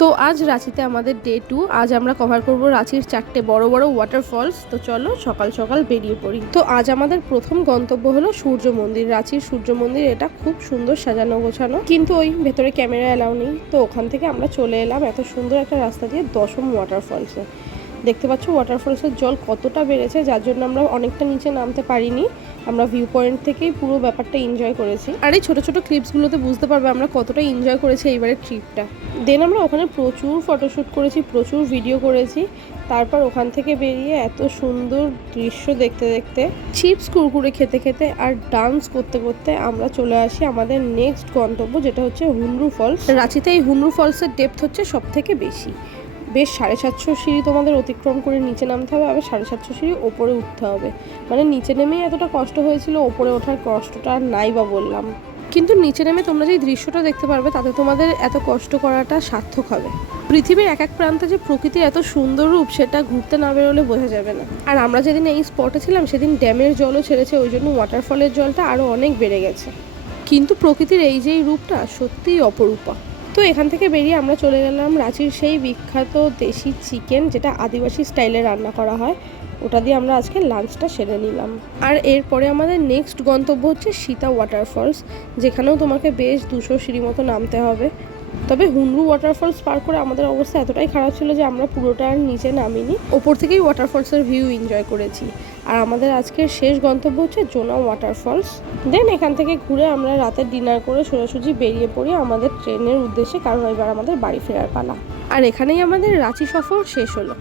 তো আজ রাঁচিতে আমাদের ডে 2। আজ আমরা কভার করব রাঁচির 4টে বড় বড় ওয়াটারফলস। তো চলো সকাল সকাল বেরিয়ে পড়ি। তো আজ আমাদের প্রথম গন্তব্য হলো সূর্য মন্দির। রাঁচির সূর্য মন্দির এটা খুব সুন্দর সাজানো গোছানো, কিন্তু ওই ভেতরে ক্যামেরা অ্যালাউ নেই। তো ওখান থেকে আমরা চলে এলাম এত সুন্দর একটা রাস্তা দিয়ে দশম ওয়াটারফলসে। দেখতে পাচ্ছ ওয়াটারফলসের জল কতটা বেড়েছে, যার জন্য আমরা অনেকটা নিচে নামতে পারিনি। আমরা ভিউ পয়েন্ট থেকেই পুরো ব্যাপারটা এনজয় করেছি। আর এই ছোটো ছোটো ক্লিপসগুলোতে বুঝতে পারবে আমরা কতটা এনজয় করেছি এইবারের ট্রিপটা। দেন আমরা ওখানে প্রচুর ফটোশ্যুট করেছি, প্রচুর ভিডিও করেছি। তারপর ওখান থেকে বেরিয়ে এত সুন্দর দৃশ্য দেখতে দেখতে, চিপস কুরকুরে খেতে খেতে আর ডান্স করতে করতে আমরা চলে আসি আমাদের নেক্সট গন্তব্য, যেটা হচ্ছে হুনরু ফলস। রাঁচিতে এই হুনরু ফলসের ডেপথ হচ্ছে সব থেকে বেশি। বেশ 750 সিঁড়ি তোমাদের অতিক্রম করে নিচে নামতে হবে, আবার 750 সিঁড়ি ওপরে উঠতে হবে। মানে নিচে নেমেই এতটা কষ্ট হয়েছিল, ওপরে ওঠার কষ্টটা নাই বা বললাম। কিন্তু নিচে নেমে তোমরা যে দৃশ্যটা দেখতে পারবে তাতে তোমাদের এত কষ্ট করাটা সার্থক হবে। পৃথিবীর এক এক প্রান্তে যে প্রকৃতির এত সুন্দর রূপ, সেটা ঘুরতে না বেরোলে বোঝা যাবে না। আর আমরা যেদিন এই স্পটে ছিলাম সেদিন ড্যামের জলও ছেড়েছে, ওই জন্য ওয়াটারফলের জলটা আরও অনেক বেড়ে গেছে। কিন্তু প্রকৃতির এই যে রূপটা সত্যিই অপরূপা। তো এখান থেকে বেরিয়ে আমরা চলে গেলাম রাঁচির সেই বিখ্যাত দেশি চিকেন, যেটা আদিবাসী স্টাইলে রান্না করা হয়। ওটা দিয়ে আমরা আজকে লাঞ্চটা সেরে নিলাম। আর এরপরে আমাদের নেক্সট গন্তব্য হচ্ছে সীতা ওয়াটারফলস, যেখানেও তোমাকে বেশ 200 সিঁড়ি মতো নামতে হবে। তবে হুনরু ওয়াটারফলস পার করে আমাদের অবস্থা এতটাই খারাপ ছিল যে আমরা পুরোটা আর নিচে নামিনি, ওপর থেকেই ওয়াটারফলসের ভিউ এনজয় করেছি। আর আমাদের আজকের শেষ গন্তব্য হচ্ছে জোনা ওয়াটারফলস। দেন এখান থেকে ঘুরে আমরা রাতের ডিনার করে সোজাসুজি বেরিয়ে পড়ি আমাদের ট্রেনের উদ্দেশ্যে, কারণ এবার আমাদের বাড়ি ফেরার পালা। আর এখানেই আমাদের রাঁচি সফর শেষ হলো।